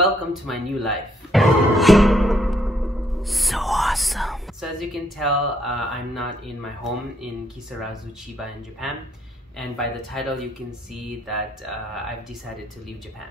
welcome to my new life. So awesome. So as you can tell, I'm not in my home in Kisarazu, Chiba in Japan. And by the title, you can see that I've decided to leave Japan.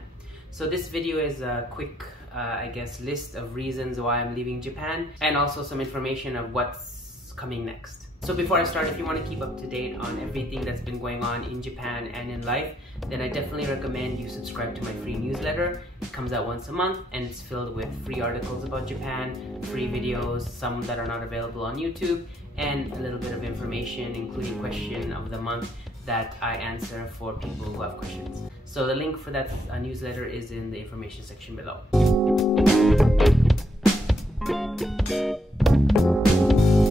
So this video is a quick, I guess, list of reasons why I'm leaving Japan, and also some information of what's coming next. So before I start, if you want to keep up to date on everything that's been going on in Japan and in life, then I definitely recommend you subscribe to my free newsletter. It comes out once a month and it's filled with free articles about Japan, free videos, some that are not available on YouTube, and a little bit of information, including question of the month that I answer for people who have questions. So the link for that newsletter is in the information section below.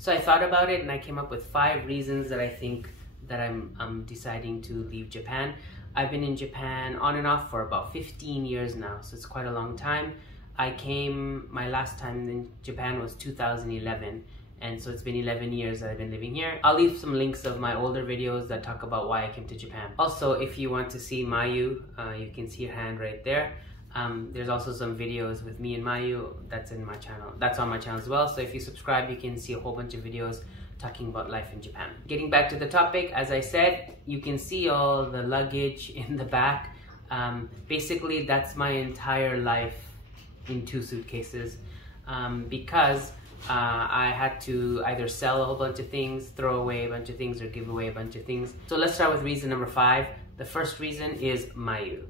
So I thought about it and I came up with 5 reasons that I think that I'm deciding to leave Japan. I've been in Japan on and off for about 15 years now, so it's quite a long time. My last time in Japan was 2011, and so it's been 11 years that I've been living here. I'll leave some links of my older videos that talk about why I came to Japan. Also, if you want to see Mayu, you can see her hand right there. There's also some videos with me and Mayu that's in my channel. That's on my channel as well. So if you subscribe, you can see a whole bunch of videos talking about life in Japan. Getting back to the topic, as I said, you can see all the luggage in the back. Basically, that's my entire life in 2 suitcases because I had to either sell a whole bunch of things, throw away a bunch of things, or give away a bunch of things. So let's start with reason number 5. The first reason is Mayu.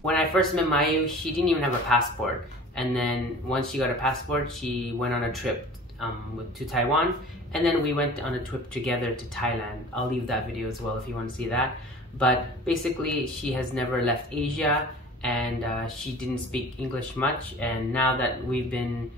When I first met Mayu, she didn't even have a passport. And then once she got a passport, she went on a trip to Taiwan. And then we went on a trip together to Thailand. I'll leave that video as well if you want to see that. But basically, she has never left Asia, and she didn't speak English much. And now that we've been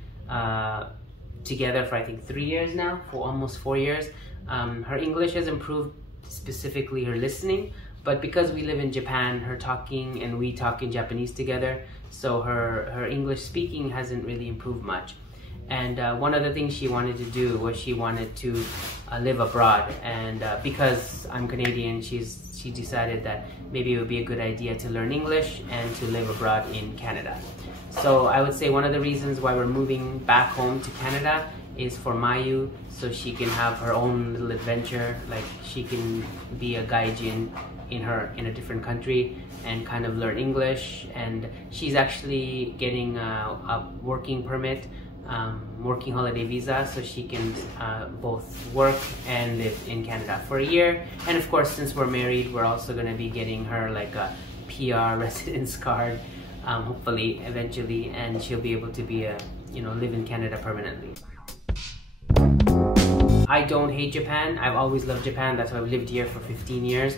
together for I think 3 years now, for almost 4 years, her English has improved, specifically her listening. But because we live in Japan, her talking and we talk in Japanese together, so her English speaking hasn't really improved much. And one of the things she wanted to do was she wanted to live abroad. And because I'm Canadian, she decided that maybe it would be a good idea to learn English and to live abroad in Canada. So I would say one of the reasons why we're moving back home to Canada is for Mayu, so she can have her own little adventure. Like, she can be a gaijin in a different country and kind of learn English. And she's actually getting a working permit, working holiday visa, so she can both work and live in Canada for a year. And of course, since we're married, we're also going to be getting her like a PR residence card, hopefully eventually, and she'll be able to be live in Canada permanently. I don't hate Japan. I've always loved Japan. That's why I've lived here for 15 years.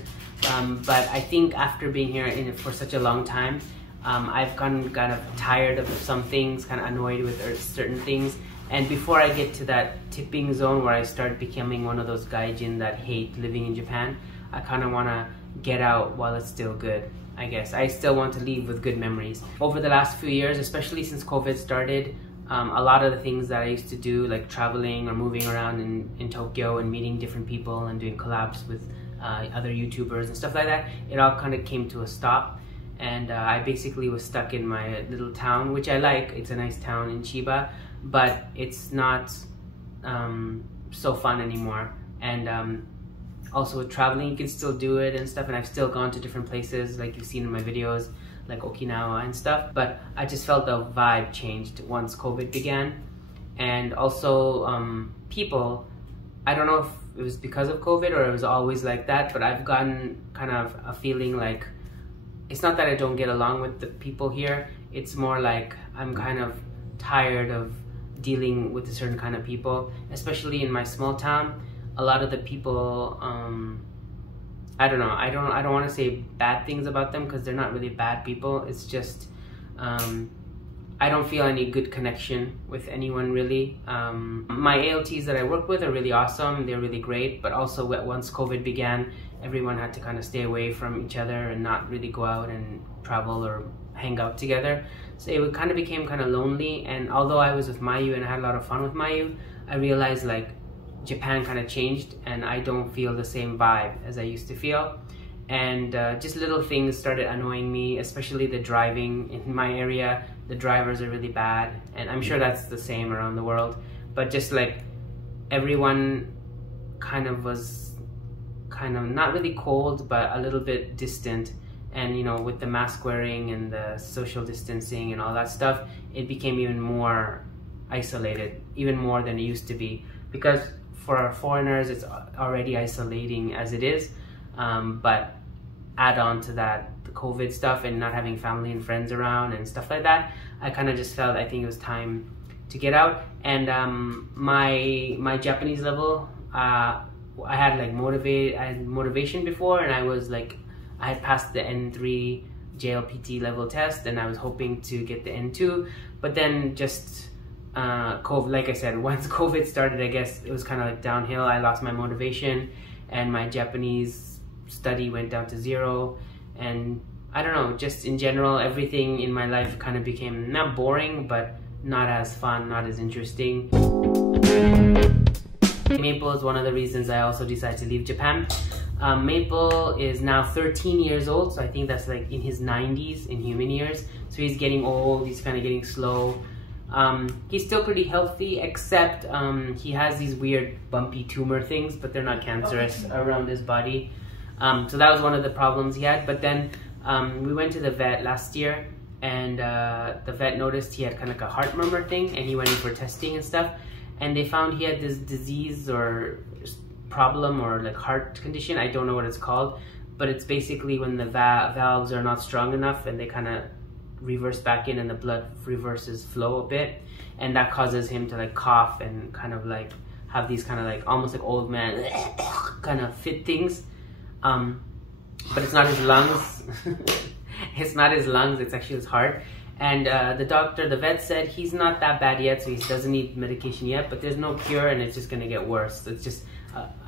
But I think after being here for such a long time, I've gotten kind of tired of some things, kind of annoyed with certain things. And before I get to that tipping zone where I start becoming one of those gaijin that hate living in Japan, I kind of want to get out while it's still good, I guess. I still want to leave with good memories. Over the last few years, especially since COVID started, a lot of the things that I used to do, like traveling or moving around in Tokyo and meeting different people and doing collabs with other YouTubers and stuff like that, it all kind of came to a stop. And I basically was stuck in my little town, which I like. It's a nice town in Chiba, but it's not so fun anymore. And also with traveling, you can still do it and stuff, and I've still gone to different places like you've seen in my videos, like Okinawa and stuff, but I just felt the vibe changed once COVID began. And also people, I don't know if it was because of COVID or it was always like that, but I've gotten kind of a feeling like, it's not that I don't get along with the people here, it's more like I'm kind of tired of dealing with a certain kind of people, especially in my small town. A lot of the people, I don't know, I don't want to say bad things about them because they're not really bad people. It's just I don't feel any good connection with anyone really. My ALTs that I work with are really awesome, they're really great, but also once COVID began, everyone had to kind of stay away from each other and not really go out and travel or hang out together. So it kind of became kind of lonely. And although I was with Mayu and I had a lot of fun with Mayu, I realized like Japan kind of changed and I don't feel the same vibe as I used to feel. and just little things started annoying me, especially the driving in my area. The drivers are really bad, and I'm sure that's the same around the world, but just like everyone was not really cold, but a little bit distant. And you know, with the mask wearing and the social distancing and all that stuff, it became even more isolated, even more than it used to be, because for foreigners it's already isolating as it is, but add on to that the COVID stuff and not having family and friends around and stuff like that, I kind of just felt I think it was time to get out. And my Japanese level, I had motivation before, and I had passed the N3 JLPT level test, and I was hoping to get the N2, but then just COVID, like I said, once COVID started, I guess it was kind of like downhill. I lost my motivation, and my Japanese study went down to 0, and I don't know, just in general, everything in my life kind of became not boring, but not as fun, not as interesting. Maple is one of the reasons I also decided to leave Japan. Maple is now 13 years old, so I think that's like in his 90s in human years. So he's getting old, he's kind of getting slow. He's still pretty healthy, except he has these weird bumpy tumor things, but they're not cancerous around his body. So that was one of the problems he had. But then we went to the vet last year, and the vet noticed he had kind of like a heart murmur thing, and he went in for testing and stuff, and they found he had this disease or problem or like heart condition. I don't know what it's called, but it's basically when the valves are not strong enough and they kind of reverse back in and the blood reverses flow a bit, and that causes him to like cough and kind of like have these kind of like almost like old man kind of fit things, but it's not his lungs. It's not his lungs, it's actually his heart. And the vet said he's not that bad yet, so he doesn't need medication yet, but there's no cure and it's just going to get worse. It's just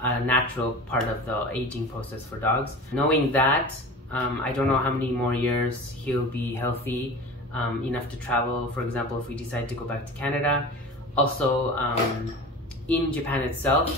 a natural part of the aging process for dogs. Knowing that, I don't know how many more years he'll be healthy enough to travel, for example, if we decide to go back to Canada. Also, in Japan itself,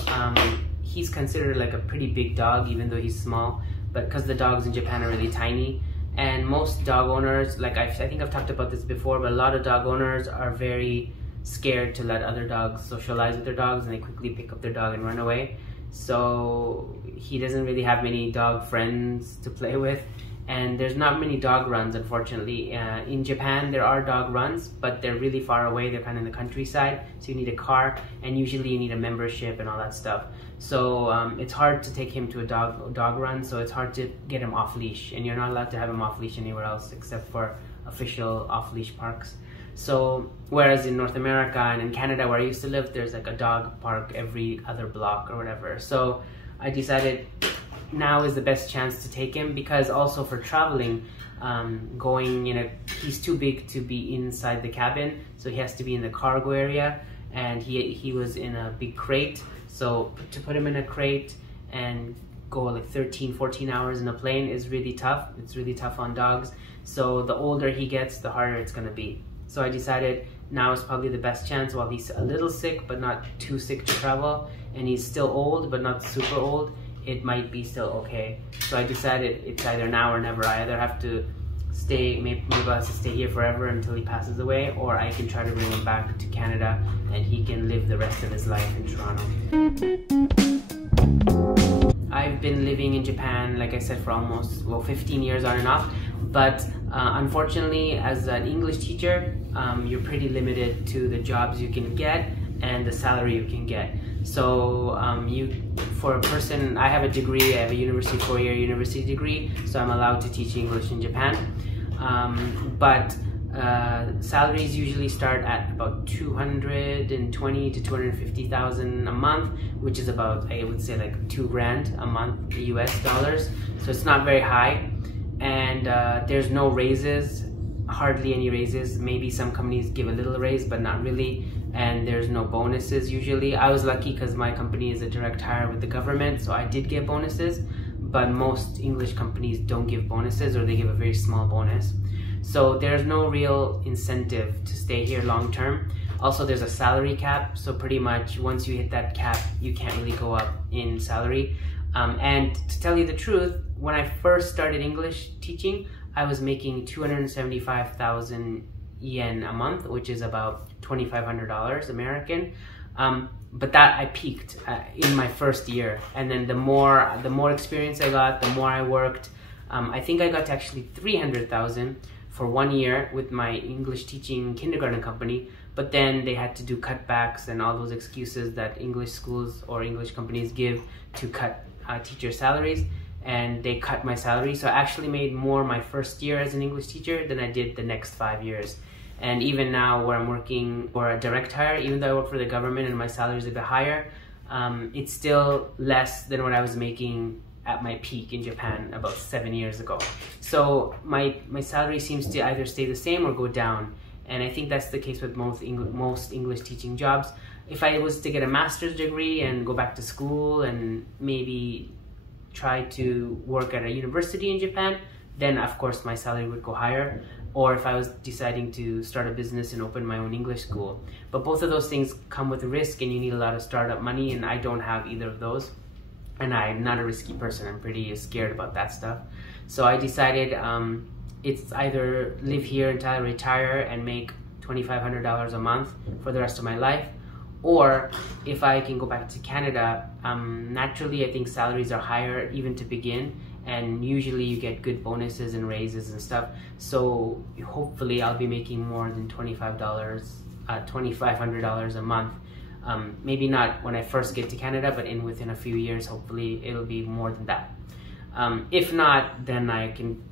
he's considered like a pretty big dog, even though he's small, but because the dogs in Japan are really tiny. And most dog owners, like I think I've talked about this before, but a lot of dog owners are very scared to let other dogs socialize with their dogs, and they quickly pick up their dog and run away. So he doesn't really have many dog friends to play with, and there's not many dog runs, unfortunately. In Japan there are dog runs, but they're really far away. They're kind of in the countryside, so you need a car, and usually you need a membership and all that stuff. So it's hard to take him to a dog run, so it's hard to get him off leash, and you're not allowed to have him off leash anywhere else except for official off leash parks. So whereas in North America and in Canada where I used to live, there's like a dog park every other block or whatever. So I decided now is the best chance to take him, because also for traveling, he's too big to be inside the cabin, so he has to be in the cargo area, and he was in a big crate. So to put him in a crate and go like 13-14 hours in a plane is really tough. It's really tough on dogs. So the older he gets, the harder it's gonna be. So I decided now is probably the best chance while he's a little sick, but not too sick to travel, and he's still old, but not super old. It might be still okay. So I decided it's either now or never. I either have to stay, maybe I have to stay here forever until he passes away, or I can try to bring him back to Canada and he can live the rest of his life in Toronto. I've been living in Japan, like I said, for almost 15 years on and off, but unfortunately as an English teacher, you're pretty limited to the jobs you can get and the salary you can get. So for a person, I have a degree, I have a university 4-year university degree, so I'm allowed to teach English in Japan. But salaries usually start at about 220 to 250,000 a month, which is about, I would say, like $2,000 a month US dollars. So it's not very high, and there's no raises, hardly any raises. Maybe some companies give a little raise, but not really. And there's no bonuses usually. I was lucky because my company is a direct hire with the government, so I did get bonuses, but most English companies don't give bonuses, or they give a very small bonus. So there's no real incentive to stay here long term. Also, there's a salary cap, so pretty much once you hit that cap, you can't really go up in salary. And to tell you the truth, when I first started English teaching, I was making 275,000 yen a month, which is about $2,500 American. But that I peaked in my first year, and then the more experience I got, the more I worked. I think I got to actually 300,000 for 1 year with my English teaching kindergarten company. But then they had to do cutbacks and all those excuses that English schools or English companies give to cut teacher salaries, and they cut my salary. So I actually made more my first year as an English teacher than I did the next 5 years. And even now, where I'm working for a direct hire, even though I work for the government and my salary is a bit higher, it's still less than what I was making at my peak in Japan about 7 years ago. So my salary seems to either stay the same or go down. And I think that's the case with most English teaching jobs. If I was to get a master's degree and go back to school and maybe try to work at a university in Japan, then of course my salary would go higher. Or if I was deciding to start a business and open my own English school. But both of those things come with risk, and you need a lot of startup money, and I don't have either of those. And I'm not a risky person. I'm pretty scared about that stuff. So I decided it's either live here until I retire and make $2,500 a month for the rest of my life, or if I can go back to Canada. Naturally, I think salaries are higher even to begin, and usually you get good bonuses and raises and stuff. So hopefully I'll be making more than $2,500 a month. Maybe not when I first get to Canada, but within a few years, hopefully it'll be more than that. If not, then I can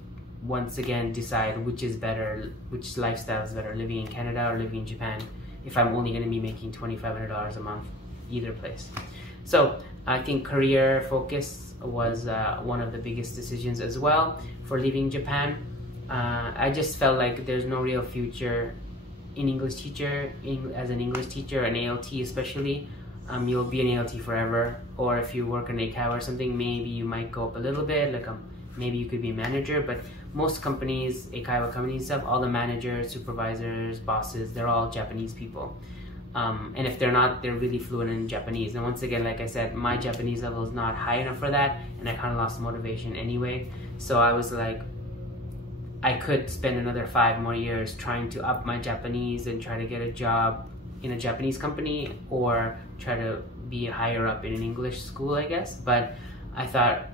once again decide which is better, which lifestyle is better, living in Canada or living in Japan, if I'm only going to be making $2,500 a month, either place. So I think career focus was one of the biggest decisions as well for leaving Japan. I just felt like there's no real future in English teacher, as an English teacher, an ALT especially. You'll be an ALT forever, or if you work in Eikaiwa or something, maybe you might go up a little bit, like maybe you could be a manager, but most companies, Eikaiwa companies and stuff, all the managers, supervisors, bosses, they're all Japanese people. And if they're not, they're really fluent in Japanese. And once again, like I said, my Japanese level is not high enough for that, and I kind of lost motivation anyway. So I was like, I could spend another 5 more years trying to up my Japanese and try to get a job in a Japanese company, or try to be higher up in an English school, I guess. But I thought,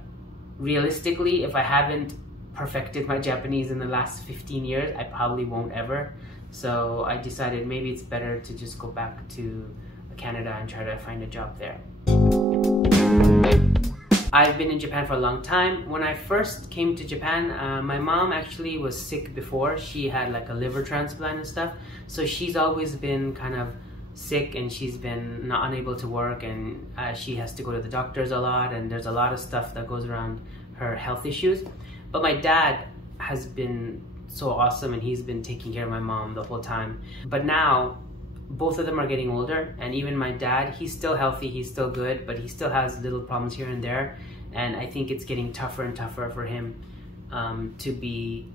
realistically, if I haven't perfected my Japanese in the last 15 years, I probably won't ever. So I decided maybe it's better to just go back to Canada and try to find a job there. I've been in Japan for a long time. When I first came to Japan, my mom actually was sick before. She had like a liver transplant and stuff. So she's always been kind of sick, and she's been unable to work, and she has to go to the doctors a lot, and there's a lot of stuff that goes around her health issues. But my dad has been so awesome, and he's been taking care of my mom the whole time. But now both of them are getting older, and even my dad, he's still healthy, he's still good, but he still has little problems here and there. And I think it's getting tougher and tougher for him to be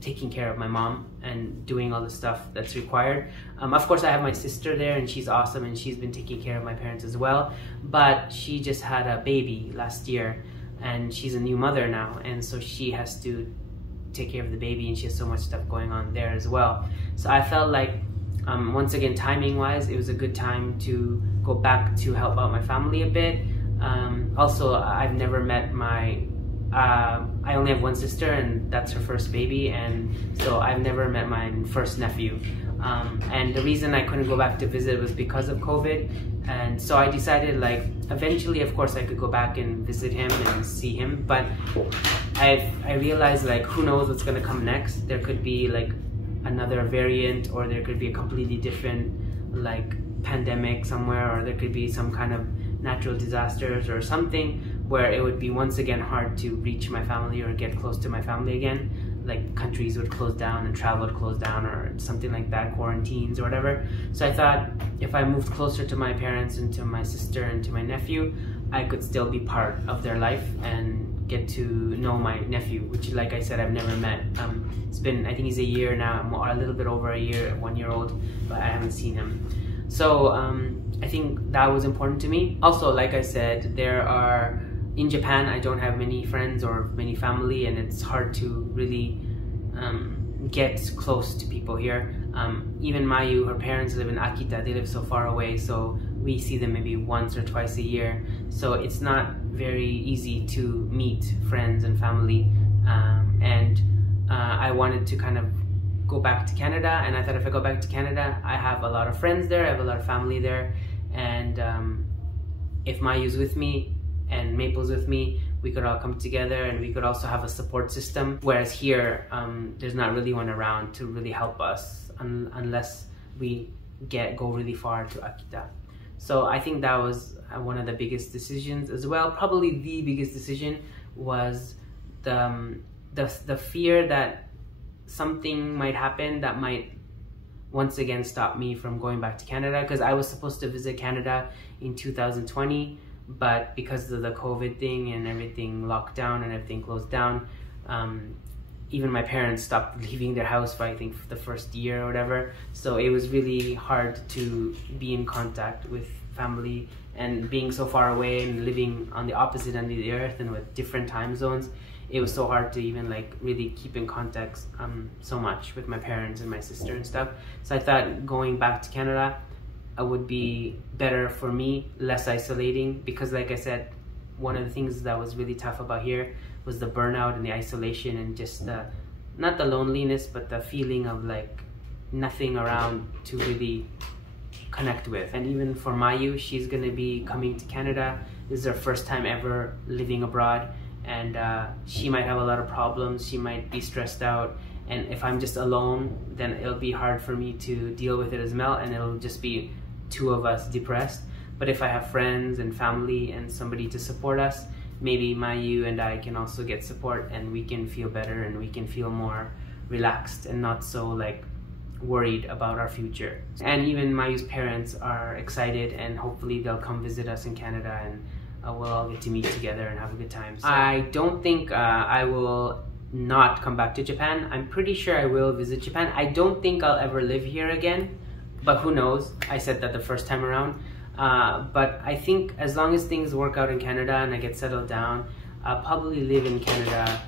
taking care of my mom and doing all the stuff that's required. Of course, I have my sister there, and she's awesome, and she's been taking care of my parents as well. But she just had a baby last year, and she's a new mother now, and so she has to take care of the baby, and she has so much stuff going on there as well. So I felt like, once again, timing wise, it was a good time to go back to help out my family a bit. Also, I've never met my I only have one sister, and that's her first baby, and so I've never met my first nephew. And the reason I couldn't go back to visit was because of COVID. And so I decided, like, eventually, of course, I could go back and visit him and see him, but I realized, like, who knows what's gonna come next. There could be like another variant, or there could be a completely different like pandemic somewhere, or there could be some kind of natural disasters or something where it would be once again hard to reach my family or get close to my family again. Like countries would close down and travel would close down or something like that, quarantines or whatever. So I thought if I moved closer to my parents and to my sister and to my nephew, I could still be part of their life and get to know my nephew, which, like I said, I've never met. It's been, I think he's a year now, a little bit over a year, 1 year old, but I haven't seen him. So I think that was important to me. Also, like I said, in Japan, I don't have many friends or many family, and it's hard to really get close to people here. Even Mayu, her parents live in Akita, they live so far away, so we see them maybe once or twice a year. So it's not very easy to meet friends and family. I wanted to kind of go back to Canada, and I thought if I go back to Canada, I have a lot of friends there, I have a lot of family there, and if Mayu's with me and Maple's with me, we could all come together and we could also have a support system. Whereas here, there's not really one around to really help us unless we go really far to Akita. So I think that was one of the biggest decisions as well. Probably the biggest decision was the fear that something might happen that might once again stop me from going back to Canada, because I was supposed to visit Canada in 2020, but because of the COVID thing and everything locked down and everything closed down, even my parents stopped leaving their house for I think the first year or whatever. So it was really hard to be in contact with family, and being so far away and living on the opposite end of the earth and with different time zones, it was so hard to even like really keep in contact so much with my parents and my sister and stuff. So I thought going back to Canada would be better for me, less isolating, because like I said, one of the things that was really tough about here was the burnout and the isolation and just not the loneliness, but the feeling of like nothing around to really connect with. And even for Mayu, she's gonna be coming to Canada. This is her first time ever living abroad, and she might have a lot of problems, she might be stressed out, and if I'm just alone, then it'll be hard for me to deal with it as well, and it'll just be two of us depressed. But if I have friends and family and somebody to support us, maybe Mayu and I can also get support, and we can feel better and we can feel more relaxed and not so like worried about our future. And even Mayu's parents are excited, and hopefully they'll come visit us in Canada, and we'll all get to meet together and have a good time. So I don't think I will not come back to Japan. I'm pretty sure I will visit Japan. I don't think I'll ever live here again, but who knows? I said that the first time around. But I think as long as things work out in Canada and I get settled down, I'll probably live in Canada,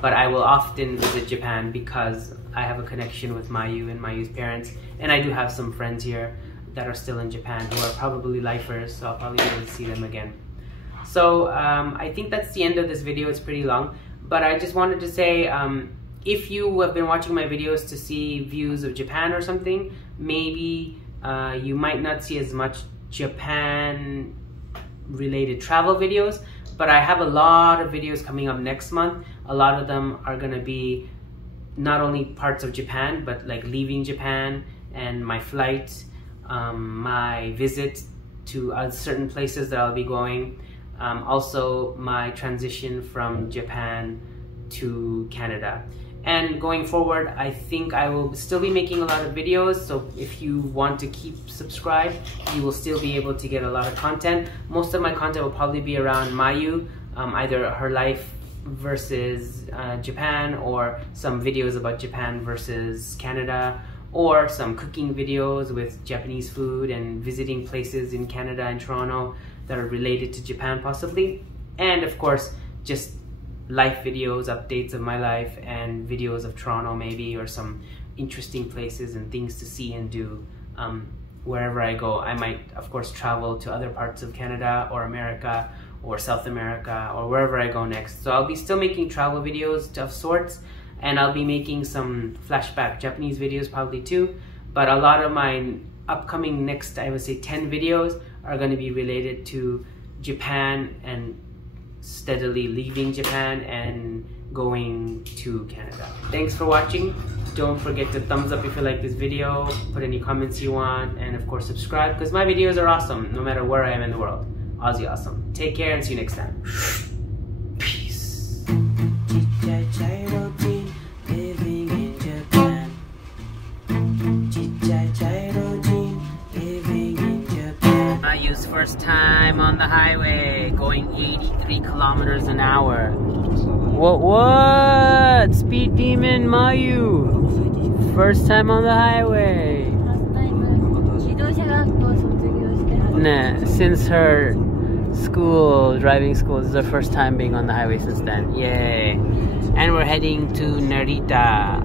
but I will often visit Japan because I have a connection with Mayu and Mayu's parents, and I do have some friends here that are still in Japan who are probably lifers, so I'll probably be able to see them again. So I think that's the end of this video. It's pretty long, but I just wanted to say, if you have been watching my videos to see views of Japan or something, maybe you might not see as much Japan related travel videos, but I have a lot of videos coming up next month. A lot of them are gonna be not only parts of Japan, but like leaving Japan and my flight, my visit to certain places that I'll be going, also my transition from Japan to Canada. And going forward, I think I will still be making a lot of videos, so if you want to keep subscribed, you will still be able to get a lot of content. Most of my content will probably be around Mayu, either her life versus Japan, or some videos about Japan versus Canada, or some cooking videos with Japanese food and visiting places in Canada and Toronto that are related to Japan possibly. And of course, just life videos, updates of my life, and videos of Toronto maybe, or some interesting places and things to see and do wherever I go. I might of course travel to other parts of Canada or America or South America or wherever I go next. So I'll be still making travel videos of sorts, and I'll be making some flashback Japanese videos probably too, but a lot of my upcoming next, I would say 10 videos are going to be related to Japan and steadily leaving Japan and going to Canada. Thanks for watching. Don't forget to thumbs up if you like this video, put any comments you want, and of course subscribe, because my videos are awesome no matter where I am in the world. Aussie awesome. Take care and see you next time. Peace. Mayu's first time on the highway, going 83 kilometers an hour. What? Speed demon Mayu. First time on the highway. since her driving school. This is her first time being on the highway since then. Yay. And we're heading to Narita.